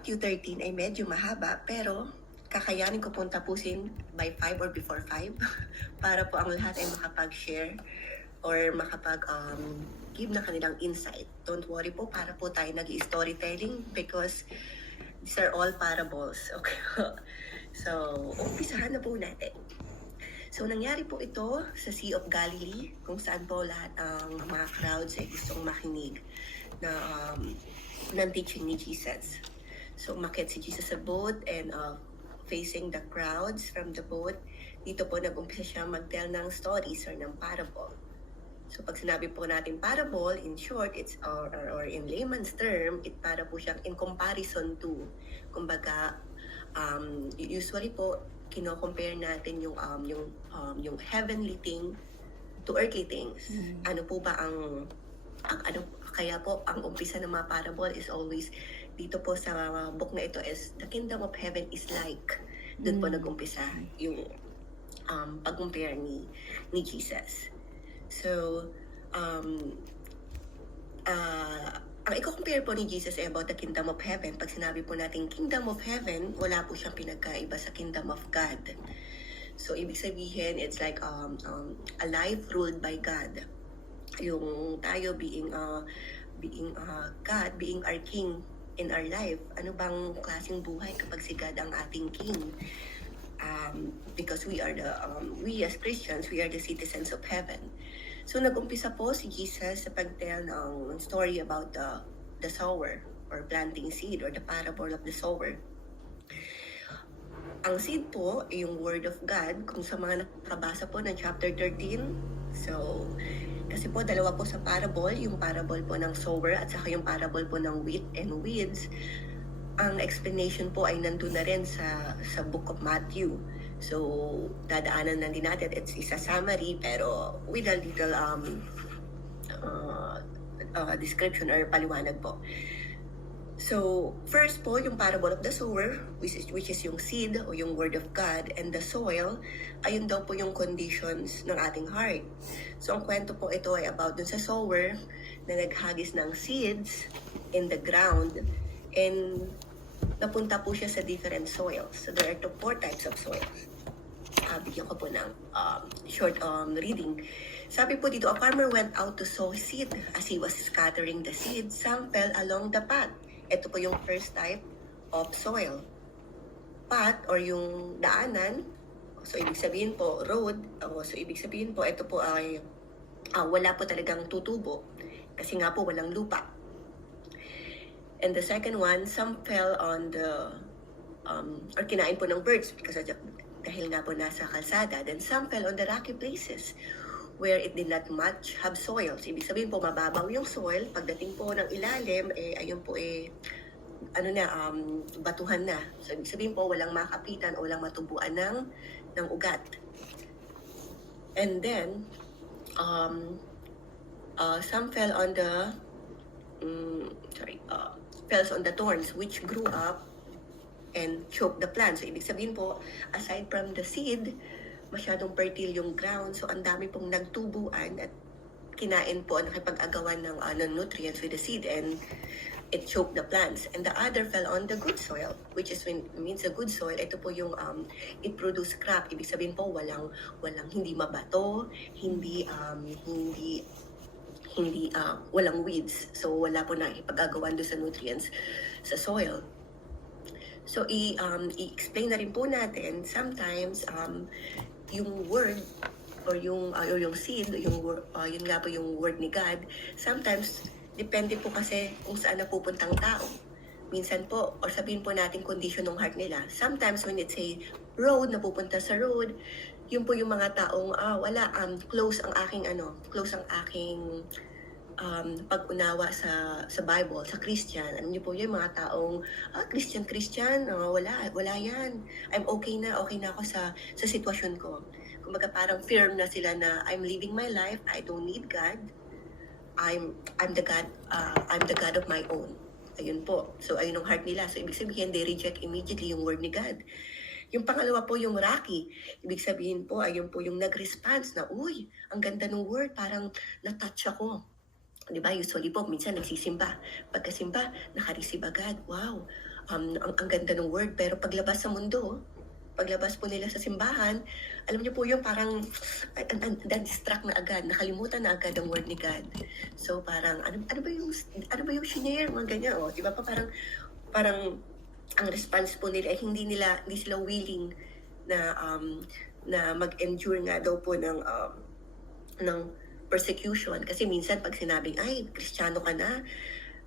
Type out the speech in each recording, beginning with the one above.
Matthew 13 ay medyo mahaba, pero kakayanin ko pong tapusin by 5 or before 5 para po ang lahat ay makapag-share or give na kanilang insight. Don't worry po, para po tayo nag-storytelling because these are all parables. Okay. So, umpisahan na po natin. So, nangyari po ito sa Sea of Galilee, kung saan po lahat ng mga crowds ay gustong makinig ng teaching ni Jesus. So, umakyat si Jesus sa boat and facing the crowds from the boat, dito po nag-umpisa siya mag-tell ng stories or ng parable. So, pag sinabi po natin parable, in short, it's or in layman's term, it para po siyang in comparison to. Kumbaga, usually po, kino-compare natin yung heavenly thing to earthly things. Ano po ba kaya po ang umpisa ng mga parable is always dito po sa book na ito is the kingdom of heaven is like. Doon po nag-umpisa yung pag-compare ni Jesus. So, ang i-compare po ni Jesus ay about the kingdom of heaven. Pag sinabi po natin kingdom of heaven, wala po siyang pinagkaiba sa kingdom of God. So, ibig sabihin, it's like a life ruled by God. Yung tayo being God, being our King in our life. Ano bang klaseng buhay kapag si God ang ating King? Because we as Christians, we are the citizens of heaven. So nag-umpisa po si Jesus sa pag-tell ng story about the sower or planting seed or the parable of the sower. Ang seed po ay yung word of God. Kung sa mga nakabasa po ng chapter 13, so kasi po dalawa po sa parable, yung parable po ng sower at saka yung parable po ng wheat and weeds. Ang explanation po ay nandun na rin sa book of Matthew. So, dadaanan na din natin. It's a summary pero with a little description or paliwanag po. So, first po, yung parable of the sower, which is yung seed o yung word of God, and the soil, ayun daw po yung conditions ng ating heart. So, ang kwento po ito ay about dun sa sower na naghagis ng seeds in the ground and napunta po siya sa different soils. So, there are 4 types of soils. Bigyan ko po ng short reading. Sabi po dito, a farmer went out to sow seed. As he was scattering the seed, some fell along the path. Ito po yung first type of soil. Path or yung daanan. So, ibig sabihin po, road. So, ibig sabihin po, ito po ay wala po talagang tutubo. Kasi nga po, walang lupa. And the second one, some fell on the, or kinain po ng birds because dahil nga po nasa kalsada. Then some fell on the rocky places where it did not much have soil. So, ibig sabihin po, mababaw yung soil. Pagdating po ng ilalim, ayun po batuhan na. So, ibig sabihin po, walang makapitan o walang matubuan ng ugat. And then, some fell on the, fell on the thorns, which grew up and choked the plant. So, ibig sabihin po, aside from the seed, masyadong fertile yung ground. So, ang dami pong nagtubuan at kinain po, nakipag-agawan ng nutrients with the seed and it choked the plants. And the other fell on the good soil, which means the good soil, ito po yung it produce crop. Ibig sabihin po, walang hindi mabato, walang weeds. So, wala po nakipag-agawan doon sa nutrients sa soil. So, i-explain na rin po natin, sometimes, yung word or yung seed, yun nga po yung word ni God, sometimes, depende po kasi kung saan napupuntang tao. Minsan po, or sabihin po natin condition ng heart nila. Sometimes, when it's a road, napupunta sa road, yun po yung mga taong, close ang aking pag-unawa sa Bible, sa Christian. Ano niyo po yung mga taong, Christian, wala yan. I'm okay na ako sa sitwasyon ko. Kumbaga parang firm na sila na I'm living my life, I don't need God. I'm the God of my own. Ayun po. So ayun ang heart nila. So ibig sabihin, they reject immediately yung word ni God. Yung pangalawa po yung rocky. Ibig sabihin po, ayun po yung nag-response na, uy, ang ganda ng word, parang na-touch ako. Diba? Usually po, minsan nagsisimba. Pagkasimba, nakareceive agad. Wow, ang ganda ng word, pero paglabas sa mundo, paglabas po nila sa simbahan, alam niyo po yung parang na-distract na agad, nakalimutan na agad ang word ni God. So parang ano ba yung shinare, mga ganyan, oh, di ba pa parang ang response po nila ay hindi sila willing na na mag-endure nga daw po ng persecution, kasi minsan pag sinabing ay Kristiyano ka na,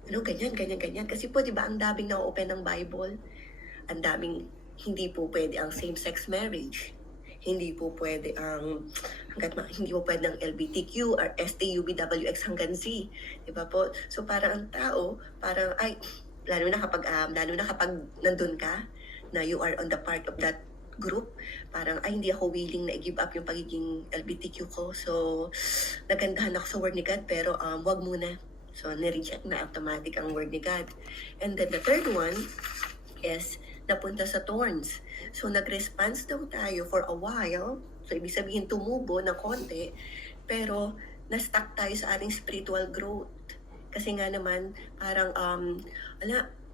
ano ganyan, kasi po 'di ba ang daming na-open ng Bible, ang daming hindi po pwede ang same-sex marriage, hindi po pwede ang hindi po pwede ang LGBTQ or STUBWX hanggang Z, 'di ba po? So parang ang tao, parang ay lalo na kapag nandun ka na you are on the part of that group, parang ay hindi ako willing na i-give up yung pagiging LGBTQ ko. So nagandahan ako sa word ni God, pero wag muna. So nireject na automatic ang word ni God. And then the third one is napunta sa thorns. So nag-response daw tayo for a while. So ibig sabihin tumubo ng konti, pero na-stuck tayo sa ating spiritual growth. Kasi nga naman, parang,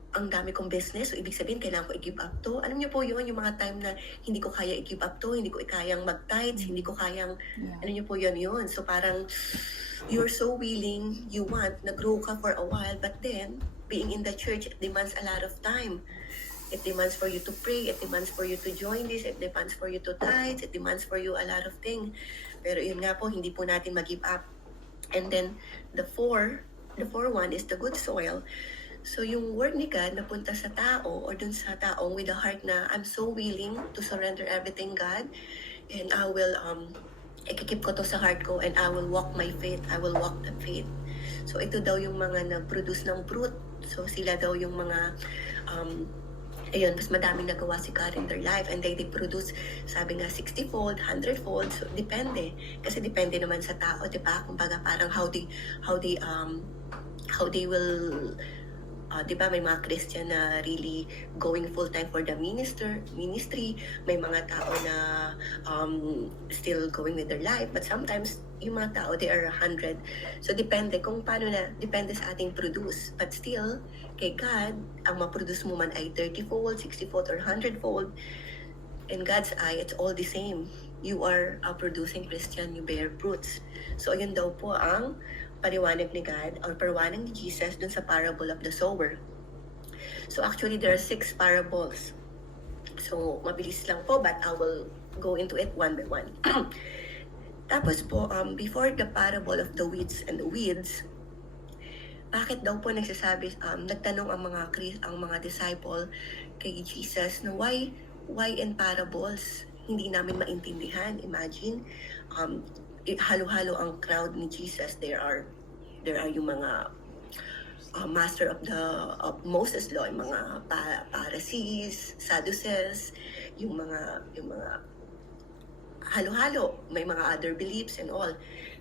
ang dami kong business, so ibig sabihin, kailangan ko i-give up to. Alam niyo po yun, yung mga time na hindi ko kaya i-give up to, hindi ko kayang mag-tithes, hindi ko kayang, alam niyo po yun. So parang, you're so willing, you want, nag-grow ka for a while, but then, being in the church, it demands a lot of time. It demands for you to pray, it demands for you to join this, it demands for you to tithe, it demands for you a lot of things. Pero yun nga po, hindi po natin mag-give up. And then, the four one is the good soil. So yung word ni God napunta sa tao or dun sa taong with a heart na I'm so willing to surrender everything, God, and I will ikikip ko to sa heart ko, and I will walk my faith, I will walk the faith. So ito daw yung mga nag-produce ng fruit. So sila daw yung mga mas madaming nagawa si God in their life, and they produce, sabi nga, 60-fold, 100-fold, so depende. Kasi depende naman sa tao, di ba? Kumbaga parang how they will, di ba, may mga Christian na really going full-time for the ministry, may mga tao na still going with their life, but sometimes yung mga tao, they are 100. So depende kung paano depende sa ating produce. But still, kay God, ang ma-produce mo man ay 30-fold, 60-fold, or 100-fold, in God's eye, it's all the same. You are a producing Christian, you bear fruits. So ayun daw po ang paliwanag ni God or paliwanag ni Jesus dun sa parable of the sower. So actually, there are 6 parables. So mabilis lang po, but I will go into it one by one. Tapos po, before the parable of the weeds and the weeds, bakit daw po nagtanong ang mga disciple kay Jesus na why in parables? Hindi namin maintindihan. Imagine, halo-halo ang crowd ni Jesus. There are yung mga master of Moses law, yung mga Pharisees, Sadducees, yung mga halo-halo, may mga other beliefs and all.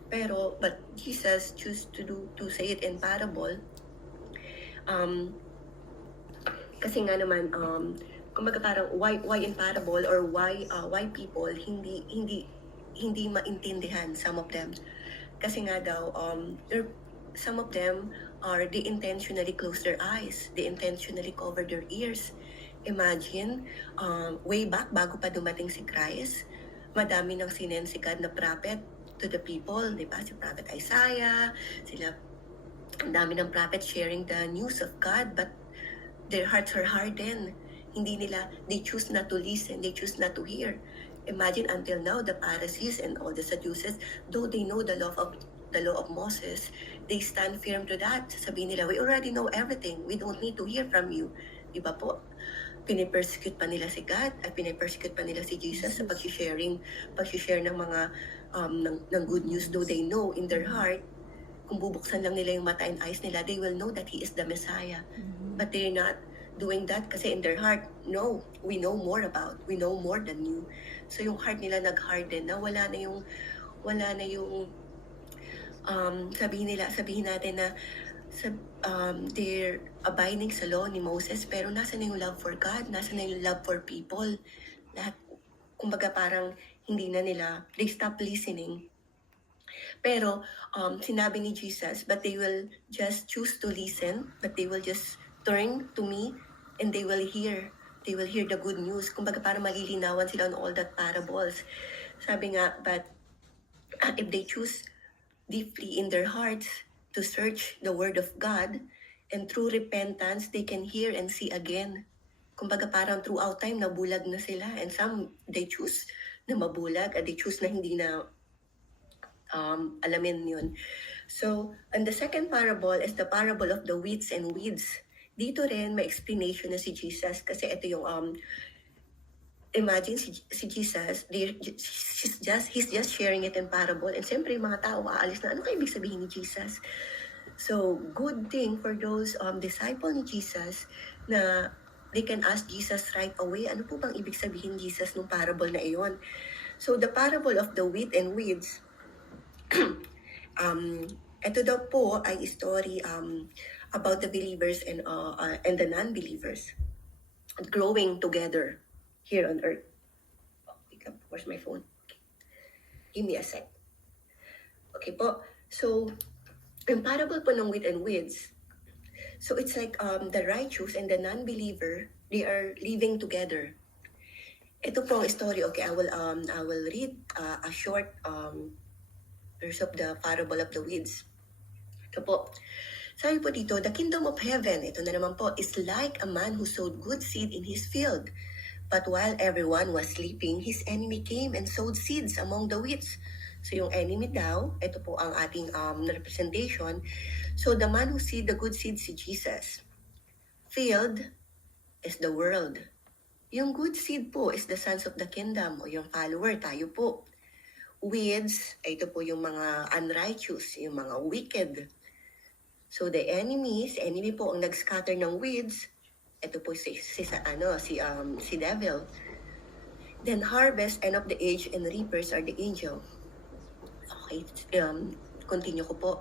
But Jesus choose to say it in parable. Kasi nga naman, kumbaga parang why in parable, or why people hindi maintindihan, some of them. Kasi nga daw, some of them they intentionally close their eyes, they intentionally cover their ears. Imagine, way back, bago pa dumating si Christ, madami nang sinensikad na prophet to the people, di ba? Si Prophet Isaiah, ang dami ng prophet sharing the news of God, but their hearts are hardened. They choose not to listen, they choose not to hear. Imagine, until now, the Pharisees and all the Sadducees, though they know the law of Moses, they stand firm to that. Sabihin nila, we already know everything, we don't need to hear from you. Di ba po? Pinipersecute pa nila si God at pinipersecute pa nila si Jesus sa pag-share ng mga ng good news, though they know in their heart, kung bubuksan lang nila yung mata and eyes nila, they will know that He is the Messiah. But they're not doing that kasi in their heart, no, we know more than you. So yung heart nila nag-harden na, wala na yung sabihin natin na they're abiding sa law ni Moses, pero nasa na yung love for God, nasa na yung love for people. Lahat, kumbaga parang they stop listening. Pero sinabi ni Jesus, but they will just choose to listen, but they will just turn to me, and they will hear the good news. Kumbaga para malilinawan sila on all that parables. Sabi nga, but if they choose deeply in their hearts to search the word of God, and through repentance, they can hear and see again. Kumbaga parang throughout time, nabulag na sila. And some, they choose na mabulag, at they choose na hindi na alamin yun. So, and the second parable is the parable of the wheats and weeds. Dito rin, may explanation na si Jesus, kasi ito yung, imagine si Jesus, he's just sharing it in parable, and siyempre yung mga tao aalis na, ano kayo ibig sabihin ni Jesus? So, good thing for those disciple ni Jesus na they can ask Jesus right away, ano po bang ibig sabihin Jesus nung parable na iyon? So, the parable of the wheat and weeds, ito daw po ay story about the believers and the non-believers growing together here on earth. Where's my phone? Okay. Give me a sec. Okay po. So, yung parable po ng wheat and weeds, so it's like the righteous and the non-believer, they are living together. Ito po ang story. Okay, I will read a short verse of the parable of the weeds. Ito po. Sabi po dito, the kingdom of heaven, ito na naman po, is like a man who sowed good seed in his field. But while everyone was sleeping, his enemy came and sowed seeds among the weeds. So yung enemy daw, ito po ang ating representation. So the man who seed the good seed si Jesus. Field is the world. Yung good seed po is the sons of the kingdom o yung follower, tayo po. Weeds, ito po yung mga unrighteous, yung mga wicked. So the enemy po ang nag-scatter ng weeds. Ito po si devil. Then harvest, end of the age, and reapers are the angel. Okay, continue ko po.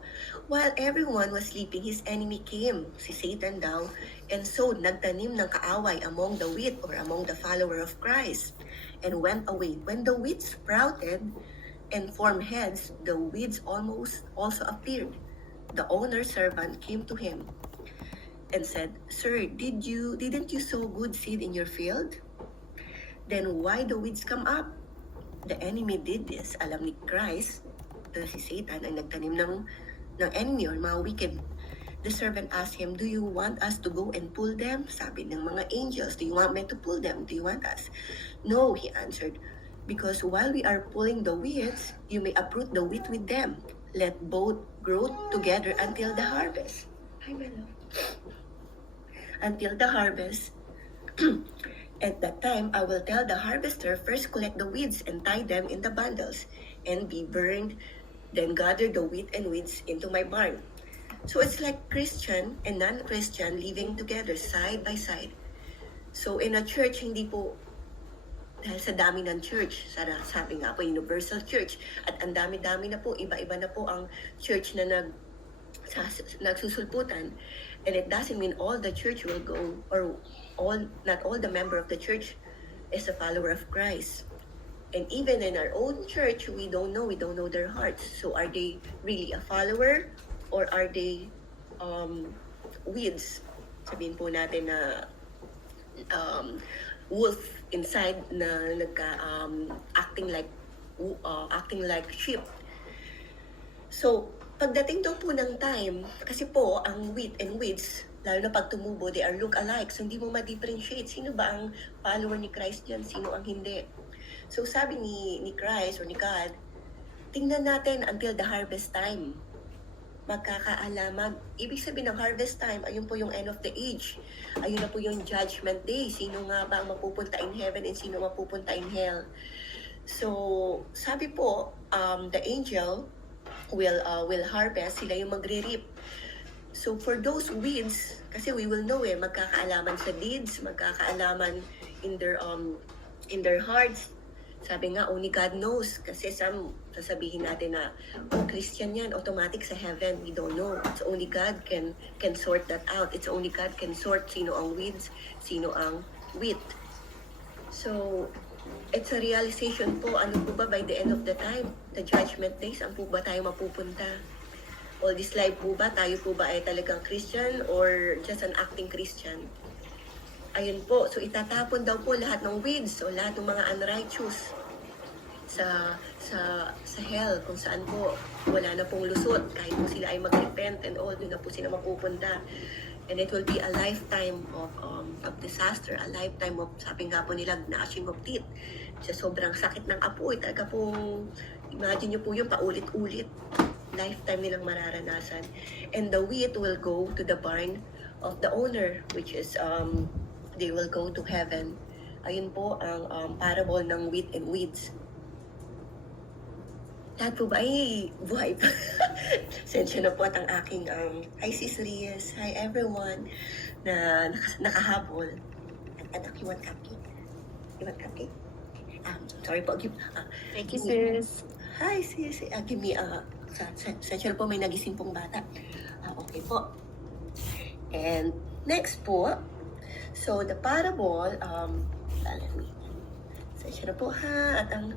While everyone was sleeping, his enemy came, si Satan daw, and sowed, nagtanim ng kaaway among the wheat or among the follower of Christ, and went away. When the wheat sprouted and formed heads, the weeds also appeared. The owner's servant came to him and said, "Sir, didn't you sow good seed in your field? Then why the weeds come up?" The enemy did this. Alam ni Christ, si Satan ang nagtanim ng enemy or mga wicked. The servant asked him, "Do you want us to go and pull them?" Sabi ng mga angels, "Do you want me to pull them? Do you want us?" "No," he answered, "because while we are pulling the weeds, you may uproot the wheat with them. Let both grow together until the harvest." Hi, my love. Until the harvest. At that time, I will tell the harvester, first collect the weeds and tie them in the bundles and be burned, then gather the wheat and weeds into my barn. So it's like Christian and non-Christian living together side by side. So in a church, hindi po, dahil sa dami ng church, sabi nga po, universal church, at ang dami-dami na po, iba-iba na po ang church na nagsusulputan. And it doesn't mean all the church will go, or not all the member of the church is a follower of Christ. And even in our own church, we don't know their hearts. So are they really a follower, or are they weeds? Sabihin po natin na wolf inside na acting like sheep. So pagdating daw po ng time, kasi po ang wheat and weeds, lalo na pag tumubo, they are look alike. So hindi mo ma-differentiate sino ba ang follower ni Christ diyan, sino ang hindi. So sabi ni Christ or ni God, tingnan natin until the harvest time. Magkakaalaman. Ibig sabihin ng harvest time, ayun po yung end of the age. Ayun na po yung judgment day. Sino nga ba ang mapupunta in heaven and sino mapupunta in hell. So sabi po, the angel will harvest, sila yung magre-reap. So for those weeds, kasi we will know magkakaalaman sa deeds, magkakaalaman in their hearts. Sabi nga, only God knows. Kasi sasabihin natin na, Christian yan, automatic sa heaven. We don't know. It's only God can sort that out. It's only God can sort sino ang weeds, sino ang wheat. So, it's a realization po, ano po ba by the end of the time, the judgment days, saan po ba tayo mapupunta? All this life po ba, tayo po ba ay talagang Christian or just an acting Christian? ayun po, so itatapon daw po lahat ng weeds o lahat ng mga unrighteous sa hell, kung saan po wala na pong lusot. Kahit po sila ay mag-repent and all, doon na po sila mapupunta. And it will be a lifetime of disaster, a lifetime of, sabi nga po nila, gnashing of teeth. Sa sobrang sakit ng apoy, talaga pong, imagine nyo po yung paulit-ulit. Lifetime nilang mararanasan. And the wheat will go to the barn of the owner, which is, they will go to heaven. Ayun po ang parable ng wheat and weeds. Lahat po ba ay buhay pa? Sensya na po at ang aking, hi Sis Rias, hi everyone, na nakahabol. Anak, you want cupcake? You want cupcake? Sorry po, Thank you, sis. hi sis, give me, sensya na po may nagising pong bata. Okay po. And next po, so the parable, let me, sensya na po ha, at ang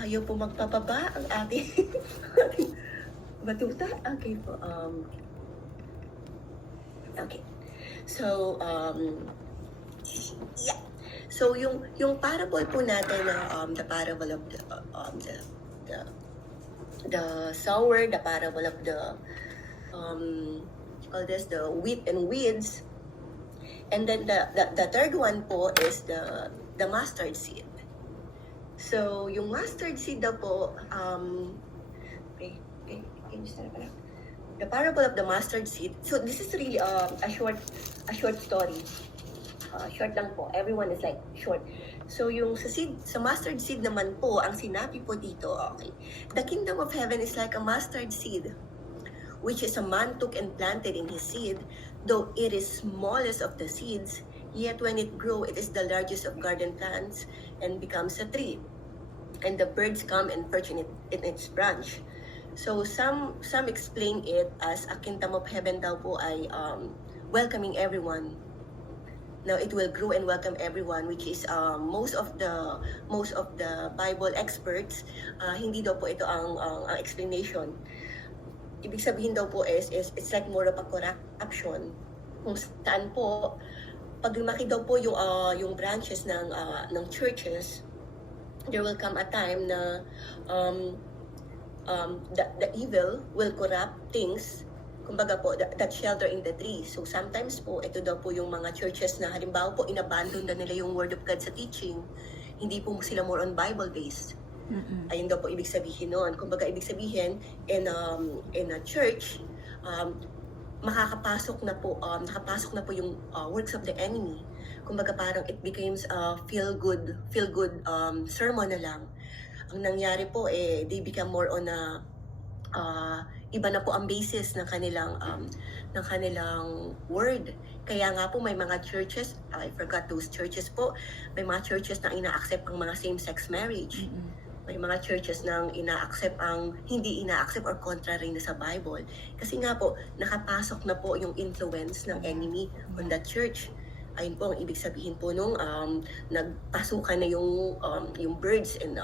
ayaw po magpapaba ang ating batuta. Okay po. Okay. So, yeah. So, yung parable po natin na the parable of the sower, the parable of the call this the wheat and weeds, and then the third one po is the mustard seed. So, yung mustard seed daw po, the parable of the mustard seed. So, this is really a short story. Short lang po. Everyone is like short. So, yung sa mustard seed naman po, ang sinabi po dito, okay, the kingdom of heaven is like a mustard seed, which is a man took and planted in his seed, though it is smallest of the seeds, yet when it grows, it is the largest of garden plants and becomes a tree. And the birds come and perch in its branch. So some explain it as a kingdom of heaven daw po ay welcoming everyone. Now it will grow and welcome everyone, which is most of the Bible experts, hindi daw po ito ang explanation. Ibig sabihin daw po is it's like more of a corruption. Kung saan po pag lumaki daw po yung branches ng churches, there will come a time na the evil will corrupt things, kumbaga po, that shelter in the tree. So sometimes po, ito daw po yung mga churches na halimbawa po, inabandon na nila yung word of God sa teaching. Hindi po sila more on Bible-based. Ayun daw po ibig sabihin noon. Kumbaga ibig sabihin, in a church, nakapasok na po yung works of the enemy. Kumbaga parang it becomes a feel good sermon na lang. Ang nangyari po they become more on iba na po ang basis ng kanilang word. Kaya nga po may mga churches, I forgot those churches po, may mga churches na ina-accept ang mga same-sex marriage. May mga churches nang hindi ina-accept or contrary na sa Bible. Kasi nga po, nakapasok na po yung influence ng enemy on that church. Ayun po ang ibig sabihin po nung nagpasukan na yung birds in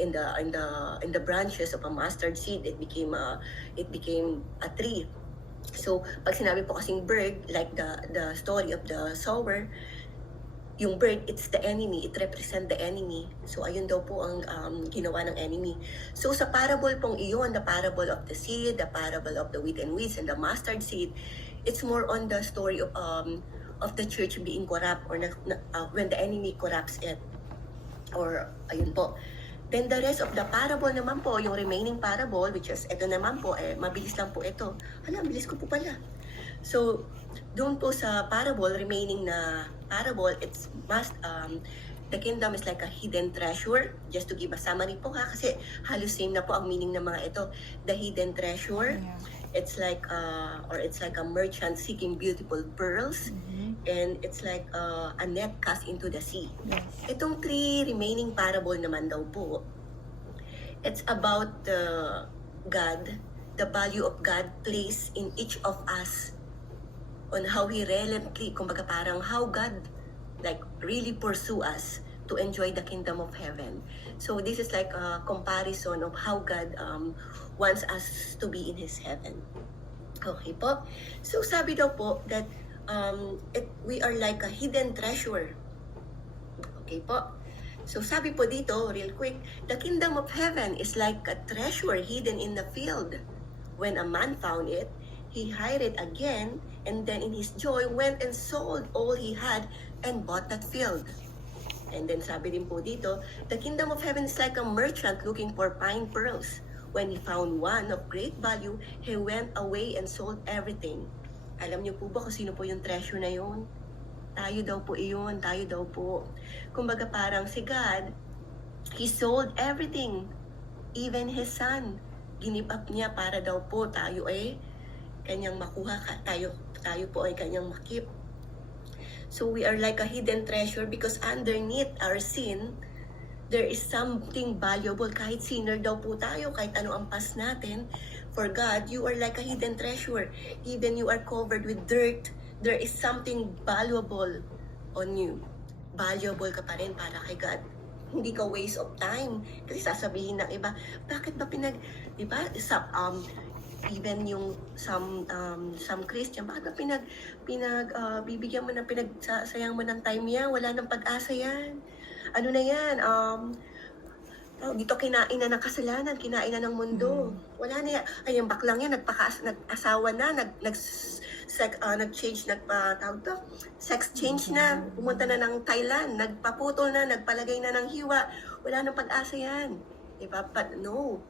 the branches of a mustard seed. It became a tree. So, pag sinabi po kasing bird, like the story of the sower, yung bird, it's the enemy. It represent the enemy. So, ayun daw po ang ginawa ng enemy. So, sa parable pong iyon, the parable of the seed, the parable of the wheat and weeds, and the mustard seed, it's more on the story of the church being corrupt or when the enemy corrupts it. Or, ayun po. Then, the rest of the parable naman po, yung remaining parable, which is, ito naman po, mabilis lang po ito. Hala, bilis ko po pala. So, doon po sa parable, remaining na parable, the kingdom is like a hidden treasure. Just to give a summary po ha, kasi halos same na po ang meaning ng mga ito. The hidden treasure, it's like a merchant seeking beautiful pearls, and it's like a net cast into the sea. Itong 3 remaining parable naman daw po, it's about God, the value of God placed in each of us, on how He relentlessly, kumbaga parang how God like really pursue us to enjoy the kingdom of heaven. So this is like a comparison of how God wants us to be in His heaven. Okay po. So sabi daw po that we are like a hidden treasure. Okay po. So sabi po dito, real quick, the kingdom of heaven is like a treasure hidden in the field. When a man found it, he hid it again, and then in his joy went and sold all he had and bought that field. And then sabi din po dito, the kingdom of heaven is like a merchant looking for fine pearls. When he found one of great value, he went away and sold everything. Alam niyo po ba kung sino po yung treasure na yun? Tayo daw po iyon, tayo daw po. Kumbaga parang si God, He sold everything, even His Son. Give up niya para daw po tayo kanyang makuha, tayo po ay kanyang makip. So we are like a hidden treasure because underneath our sin, there is something valuable. Kahit sinner daw po tayo, kahit ano ang past natin, for God, you are like a hidden treasure. Even you are covered with dirt, there is something valuable on you. Valuable ka pa rin para kay God. Hindi ka waste of time. Kasi sasabihin ng iba, bakit ba di ba, even yung some Christian, bakit ba bibigyan mo ng pinagsasayang mo ng time yan? Wala nang pag-asa yan. Ano na yan? Dito kinain na ng kasalanan, kinain na ng mundo. Wala na yan. Ay, yung baklang yan, nag-asawa na, nag-change, sex change na, pumunta na ng Thailand, nagpaputol na, nagpalagay na ng hiwa. Wala nang pag-asa yan. Diba? But no,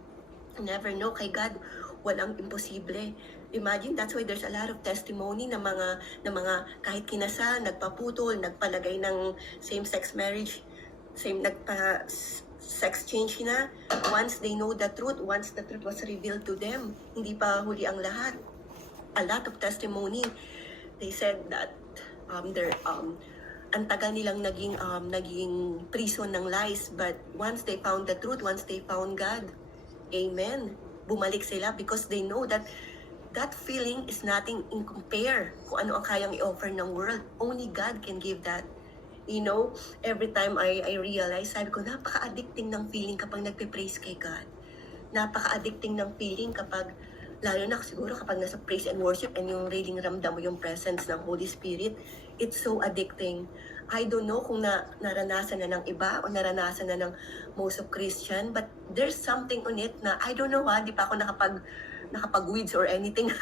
never know. Kay God, walang imposible. Imagine, that's why there's a lot of testimony na mga kahit kinasal, nagpaputol, nagpalagay ng same-sex marriage, sex change na, once they know the truth, once the truth was revealed to them, hindi pa huli ang lahat. A lot of testimony, they said that ang tagal nilang naging prison ng lies, but once they found the truth, once they found God, amen, bumalik sila because they know that that feeling is nothing in compare kung ano ang kayang i-offer ng world. Only God can give that. You know, every time I realize, sabi ko, napaka-addicting ng feeling kapag nagpe-praise kay God. Napaka-addicting ng feeling kapag, lalo na siguro kapag nasa praise and worship and yung really ramdam mo yung presence ng Holy Spirit, it's so addicting. I don't know kung naranasan na ng iba o naranasan na ng most of Christian, but there's something on it na, I don't know di pa ako nakapag-weeds or anything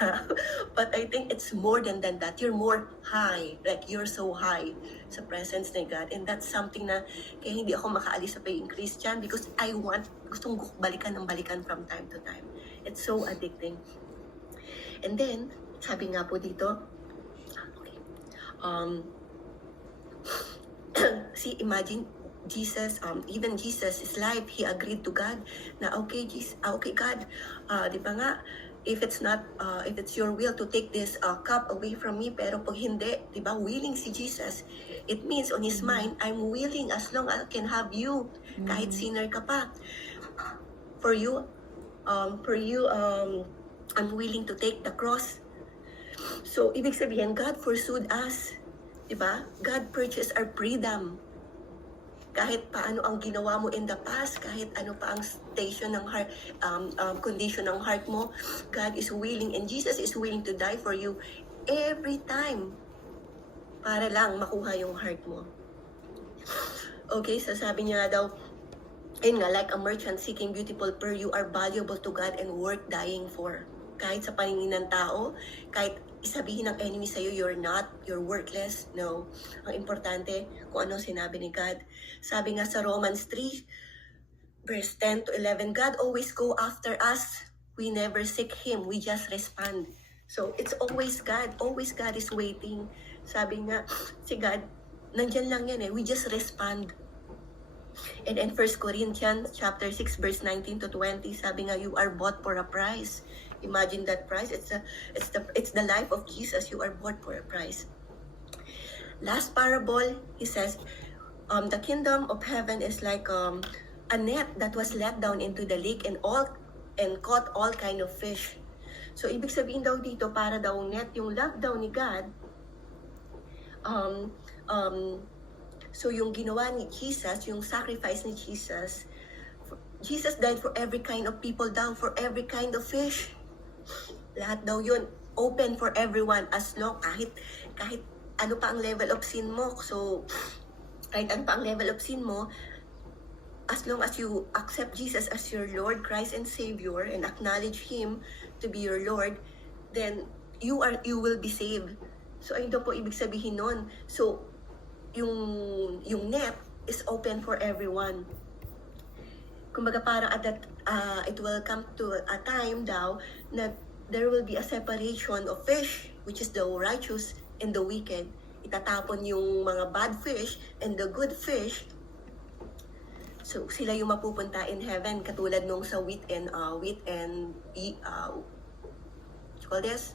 but I think it's more than that. You're more high, like you're so high sa presence ni God, and that's something na kaya hindi ako makaalis sa pagiging Christian because gustong balikan from time to time. It's so addicting. And then sabi nga po dito, see, imagine Jesus, even Jesus' life, he agreed to God na okay God, di ba nga, if it's your will to take this cup away from me, pero pag hindi, di ba, willing si Jesus, it means on his mind, I'm willing as long as I can have you, kahit sinner ka pa. For you, I'm willing to take the cross. So, ibig sabihin, God pursued us, di ba? God purchased our freedom. Kahit paano ang ginawa mo in the past, kahit ano pa ang station ng heart, condition ng heart mo, God is willing and Jesus is willing to die for you every time para lang makuha yung heart mo. Okay, so sabi niya daw, like a merchant seeking beautiful pearl, you are valuable to God and worth dying for. Kahit sa paningin ng tao, kahit isabihin ng enemy sa'yo, you're worthless. No. Ang importante, kung ano sinabi ni God. Sabi nga sa Romans 3, verse 10 to 11, God always go after us. We never seek Him. We just respond. So, it's always God. Always God is waiting. Sabi nga, si God, nandyan lang yan We just respond. And in 1 Corinthians chapter 6, verse 19 to 20, sabi nga, you are bought for a price. Imagine that price. It's the life of Jesus. You are bought for a price. Last parable, he says, the kingdom of heaven is like a net that was let down into the lake and caught all kind of fish. So ibig sabihin daw dito, para daw net yung love daw ni God. So yung ginawa ni Jesus, yung sacrifice ni Jesus, Jesus died for every kind of people daw, for every kind of fish. Lahat daw yun. open for everyone as long kahit ano pa ang level of sin mo. So kahit ano pa ang level of sin mo, as long as you accept Jesus as your Lord, Christ and Savior, and acknowledge Him to be your Lord, then you will be saved. So ayun daw po ibig sabihin nun. So yung net is open for everyone. Kumbaga parang at that, it will come to a time daw na there will be a separation of fish, which is the righteous and the wicked. Itatapon yung mga bad fish and the good fish. So sila yung mapupunta in heaven, katulad nung sa wheat and what you call this?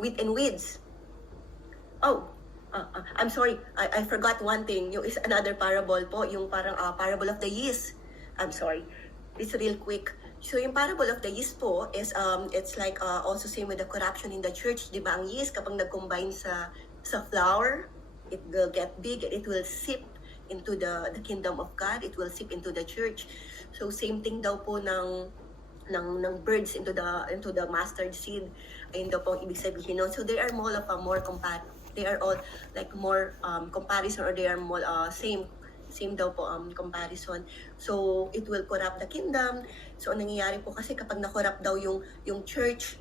Wheat and weeds. Oh, I'm sorry, I forgot one thing. Yung is another parable po, yung parang parable of the yeast. I'm sorry, it's real quick. So yung parable of the yeast po is it's like also same with the corruption in the church, di ba? Ang yeast kapag nag-combine sa flour, it will get big and it will seep into the kingdom of God. It will seep into the church. So same thing daw po ng birds into the mustard seed. Ayun daw po ang ibig sabihin nun. So they are more of a they are all like more comparison, or they are more same daw po comparison. So it will corrupt the kingdom. So ang nangyayari po kasi kapag na-corrupt daw yung church,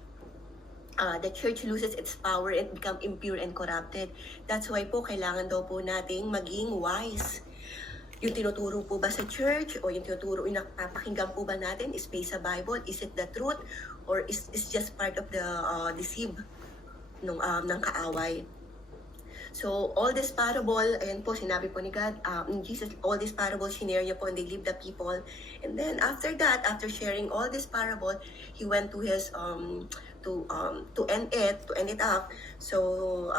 the church loses its power and become impure and corrupted. That's why po kailangan daw po nating maging wise. Yung tinuturo po ba sa church o yung tinuturo, yung napapakinggan po ba natin is based sa Bible? Is it the truth or is just part of the deceive ng kaaway? So, all this parable, ayan po, sinabi po ni God, Jesus, all this parable, shinare niya po and they leave the people. And then, after that, after sharing all this parable, He went to his, to end it up. So,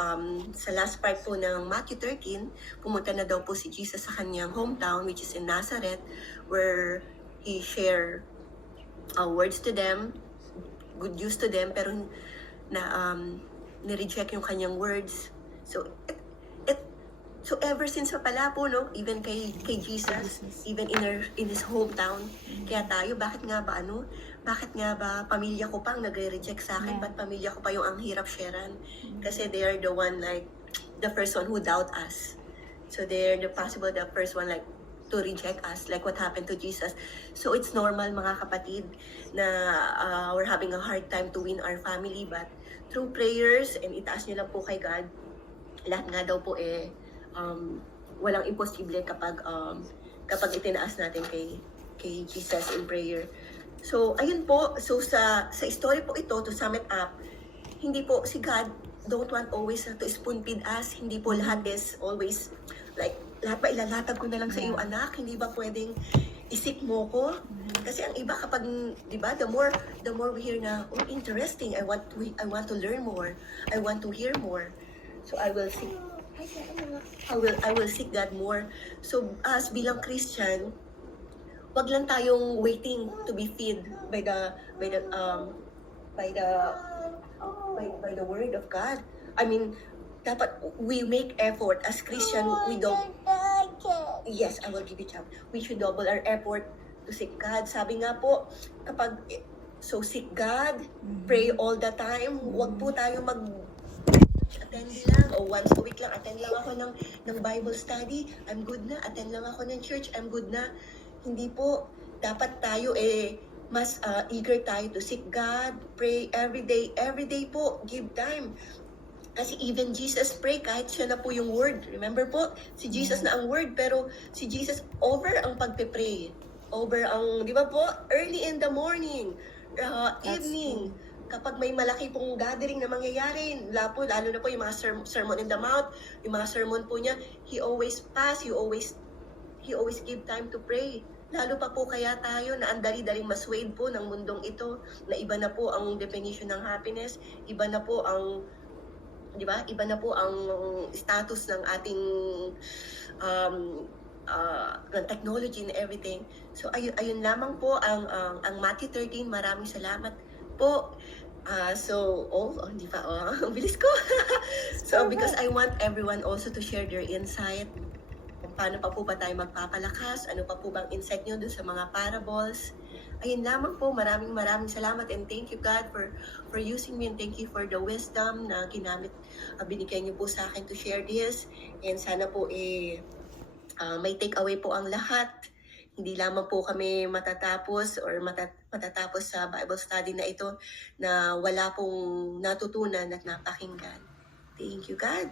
sa last part po ng Matthew 13, pumunta na daw po si Jesus sa kanyang hometown, which is in Nazareth, where He shared words to them, good news to them, pero nireject yung kanyang words. So ever since pa pala po, no, even kay Jesus, even in his hometown, kaya tayo, bakit nga ba pamilya ko pang nagre-reject sa akin, ba't pamilya ko pa yung ang hirap sharean? Kasi they are the one like, the first one who doubt us. So they're the first one like, to reject us, like what happened to Jesus. So it's normal mga kapatid na we're having a hard time to win our family, but through prayers, and itaas nyo lang po kay God, lahat nga daw po walang imposible kapag itinaas natin kay Jesus in prayer. So ayun po, so sa story po ito, to sum it up, hindi po si God don't want always to spoon feed us. Hindi po lahat is always like lahat ba ilalatag ko na lang sa iyo, anak? Hindi ba pwedeng isip mo ko? Kasi ang iba kapag, di ba, the more we hear na, oh, interesting, I want to learn more, I want to hear more. So I will seek God more. So as bilang Christian, wag lang tayong waiting to be fed by the word of God. I mean, dapat we make effort as Christian. We don't. Yes, I will give you chance. We should double our effort to seek God. Sabi nga po, kapag seek God, pray all the time. Wag po tayo attend lang o once a week lang, attend lang ako ng Bible study, I'm good na. Attend lang ako ng church, I'm good na. Hindi po, dapat tayo mas eager tayo to seek God, pray every day po, give time. Kasi even Jesus pray kahit siya na po yung word. Remember po, si Jesus na ang word, pero si Jesus over ang pagpe-pray. Over ang, di ba po, early in the morning, evening, kapag may malaki pong gathering na mangyayari, lalo na po yung mga sermon in the mount, yung mga sermon po niya, he always give time to pray. Lalo pa po kaya tayo na ang dali-daling maswayed po ng mundong ito, na iba na po ang definition ng happiness, iba na po ang, di ba, iba na po ang status ng ating ng technology and everything. So ayun lamang po ang Matthew 13. Maraming salamat po. Hindi pa, ang bilis ko. So, because I want everyone also to share their insight. paano pa po ba tayo magpapalakas? Ano pa po bang insight nyo dun sa mga parables? Ayun lamang po, maraming salamat and thank you God for using me and thank you for the wisdom na ginamit, binigyan niyo po sa akin to share this. And sana po may take away po ang lahat. Hindi lamang po kami matatapos or matatapos sa Bible study na ito na wala pong natutunan at napakinggan. Thank you God.